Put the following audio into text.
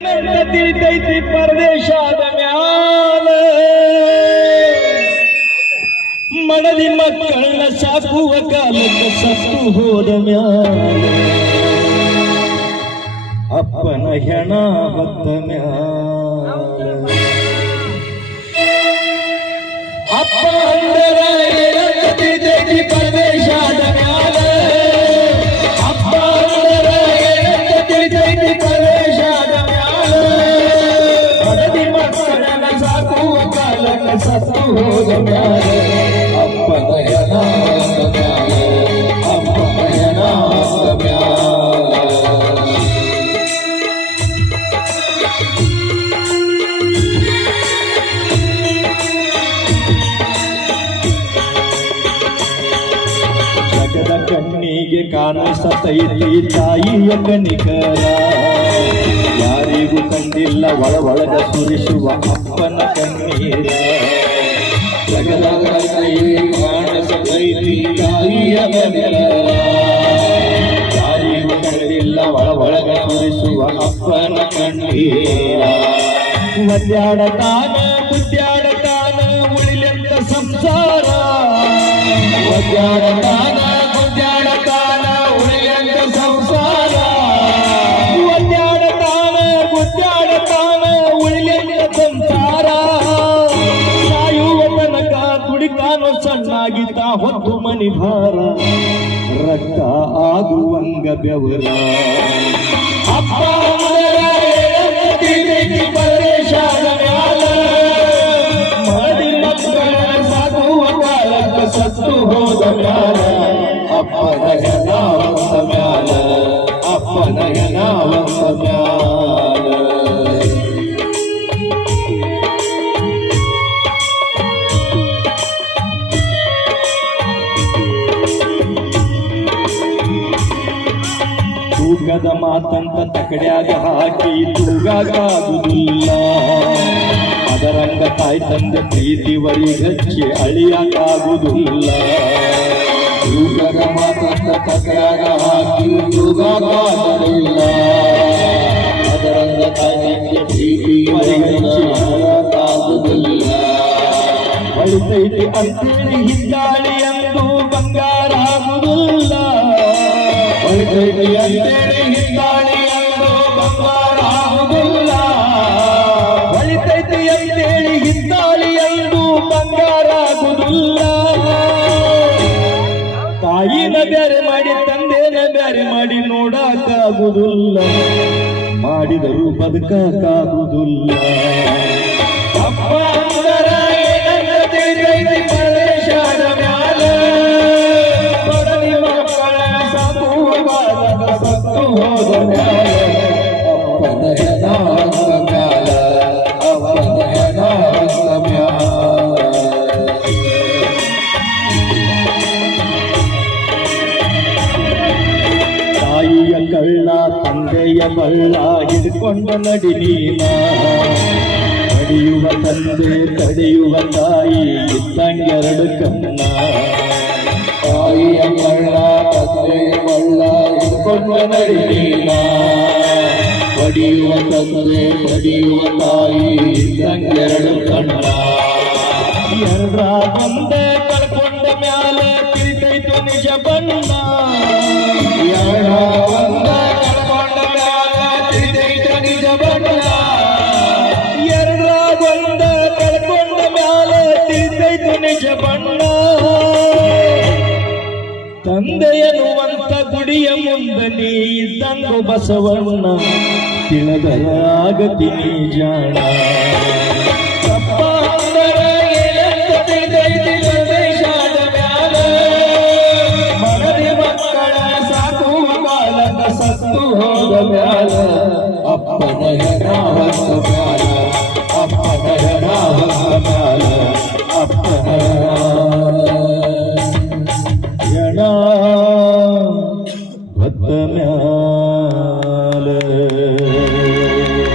ತಿಳಿತೈತಿ ಪರದೇಶಾದ ಮ್ಯಾಲ ಮಡದಿ ಮಕ್ಕಳನ್ನ ಸಾಕುವ ಕಾಲಕ್ಕೆ ಸತ್ತು ಹೋದ ಮ್ಯಾಲ ಅಪ್ಪನ ಹೆಣ ಹೊತ್ತ ಮ್ಯಾಲ ಅಪ್ಪ ಅಂದರ ತಿಳಿತೈತಿ ಪರದೇಶಾದ ಮ್ಯಾಲ ಅಪ್ಪ ಅಂದರ ತಿಳಿತೈತಿ ಪರದೇಶಾದ ಮ್ಯಾಲ ಮಡದಿ ಮಕ್ಕಳನ್ನ ಸಾಕುವ ಕಾಲಕ್ಕೆ ಸತ್ತು ಹೋದ ಮ್ಯಾಲ ಅಪ್ಪನ ಹೆಣ ಹೊತ್ತ ಮ್ಯಾಲ ಅಪ್ಪನ ಹೆಣ ಹೊತ್ತ ಮ್ಯಾಲ ಕಣ್ಣಿಗೆ ಕಾಣಿಸತೈತಿ ತಾಯಿಯ ಕನಿಕರ ಯಾರಿಗೂ ಕಂಡಿಲ್ಲ ಒಳಗ ಸುರಿಸುವ ಅಪ್ಪನ ಕಣ್ಣೀರ ಜಗದ ಕಣ್ಣಿಗೆ ಕಾಣಿಸತೈತಿ ತಾಯಿಯ ಕನಿಕರ ಯಾರಿಗೂ ಕಂಡಿಲ್ಲ ಒಳಗ ಸುರಿಸುವ ಅಪ್ಪನ ಕಣ್ಣೀರ ಒದ್ದಾಡತಾನ ಮುದ್ದಾಡತಾನ ಉಳಿಲೆಂತ ಸಂಸಾರ ಒದ್ದಾಡತಾನ ಉಳಿಯಂತ ಸಂಸಾರ ಒದ್ದಾಡತಾನ ಉಳಿಯಂತ ಸಂಸಾರ ಸಾಯುವ ತನಕ ದುಡಿತಾನೋ ಸಣ್ಣಾಗಿದ್ದ ಹೊತ್ತು ಮನಿ ಭಾರ ರಕ್ತ ಆಗುವಂಗ ಬೆವರ ಅಪ್ಪ ಪರದೇಶಾದ ಮ್ಯಾಲ ಮಡಿ ಮಕ್ಕಳ ಸಾಕುವ ಕಾಲಕ್ಕೆ ಸತ್ತು ಹೋದ ಮ್ಯಾಲ ಅಪ್ಪನ ಹೆಣ ಹೊತ್ತ ಮ್ಯಾಲ ಅಪ್ಪನ ಹೆಣ ಹೊತ್ತ ಮ್ಯಾಲ ತೂಗದ ಮಾತಂತ ತಕಡ್ಯಾಗ ಹಾಕಿ ತೂಗಾಗುವುದಿಲ್ಲ ಅದರಂಗ ತಾಯಿ ತಂದ ಪ್ರೀತಿವರಿಗಚ್ಚಿ ಅಳಿಯಾಗುವುದಿಲ್ಲ ತೂಗದ ಮಾತಂತ ತಕಡ್ಯಾಗ ಹಾಕಿ ತೂಗಾಗುವುದಿಲ್ಲ ಅದರಂಗ ತಾಯಿ ತಂದ ಪ್ರೀತಿವರಿಗಚ್ಚಿ ಅಳಿಯಾಗುವುದಿಲ್ಲ ಹೊಳಿತೈತಿ ಅಂತೇಳಿ ಹಿಂದಾಳಿ ಎಂದು ಬಂಗಾರ ಆಗುವುದಿಲ್ಲ ಹೊಳಿತೈತಿ ಅಂತೇಳಿ ಹಿಂದಾಳಿ ಎಂದು ಬಂಗಾರ ಆಗುವುದಿಲ್ಲ ಹೊಳಿತೈತಿ ಅಂತೇಳಿ ಹಿಂದಾಳಿ ಎಂದು ಬಂಗಾರ ಆಗುವುದಿಲ್ಲ ತಾಯಿನ ಬ್ಯಾರೆ ಮಾಡಿ ತಂದೆನ ಬ್ಯಾರೆ ಮಾಡಿ ನೋಡಕ್ಕಾಗುವುದಿಲ್ಲ ಮಾಡಿದರೂ ಬದುಕಕ್ಕಾಗುವುದಿಲ್ಲ ಅಪ್ಪ ಅಂದರ ಏನಂತ ಪರದೇಶಾದ ಮ್ಯಾಲ ಮಡದಿ ಮಕ್ಕಳ ಸಾಕುವ ಕಾಲದ ಸತ್ತು ಹೋದ ಮ್ಯಾಲ ಅಪ್ಪನ ಹೆಣ ಹೊತ್ತ ಮ್ಯಾಲ ಅಪ್ಪನ ಹೆಣ ಹೊತ್ತ ಮ್ಯಾಲ ತಾಯಿಯ ಕಳ್ಳ ತಂದೆಯ ಬಳ್ಳ ಹಿಡ್ಕೊಂಡ ನಡಿ ನೀನ ತಡೆಯುವ ತಂದೆ ತಡೆಯುವ ತಾಯಿ ಇದ್ದಂಗೆರಡು ಕಣ್ಣ ತಾಯಿಯ ಕಳ್ಳ ತಂದೆಯ ಬಳ್ಳ ಹಿಡ್ಕೊಂಡ ನಡಿ ನೀನ ತಡೆಯುವ ತಂದೆ ತಡೆಯುವ ತಾಯಿ ಇದ್ದಂಗೆರಡು ಕಣ್ಣ ಎರಡ್ರ ಬಂದೆ ಕಳ್ಕೊಂಡ ಮ್ಯಾಲ ತಿಳಿತೈತು ನಿಜ ಬಣ್ಣ ಎರಡ ಬಂದ ಕಳ್ಕೊಂಡ ಮ್ಯಾಲ ತಿಳಿತೈತು ನಿಜ ಬಣ್ಣ ಎರಡ್ರ ಬಂದ ಕಳ್ಕೊಂಡ ಮ್ಯಾಲ ತಿಳಿತೈತು ನಿಜ ಬಣ್ಣ ತಂದೆಯನ್ನುವಂತ ಗುಡಿಯ ಮುಂದೆ ನೀ ಇದ್ದಂಗು ಬಸವಣ್ಣ ತಿಳಿದರಾಗತೀನಿ ಜಾಣ ಅಪ್ಪ ಅಂದರ ಏನಂತ ತಿಳಿದೈತಿ ಪರದೇಶಾದ ಮ್ಯಾಲ ಮಡದಿ ಮಕ್ಕಳ ಸಾಕುವ ಕಾಲಕ್ಕೆ ಸತ್ತು ಹೋದ ಮ್ಯಾಲ ಅಪ್ಪನ ಹೆಣ ಹೊತ್ತ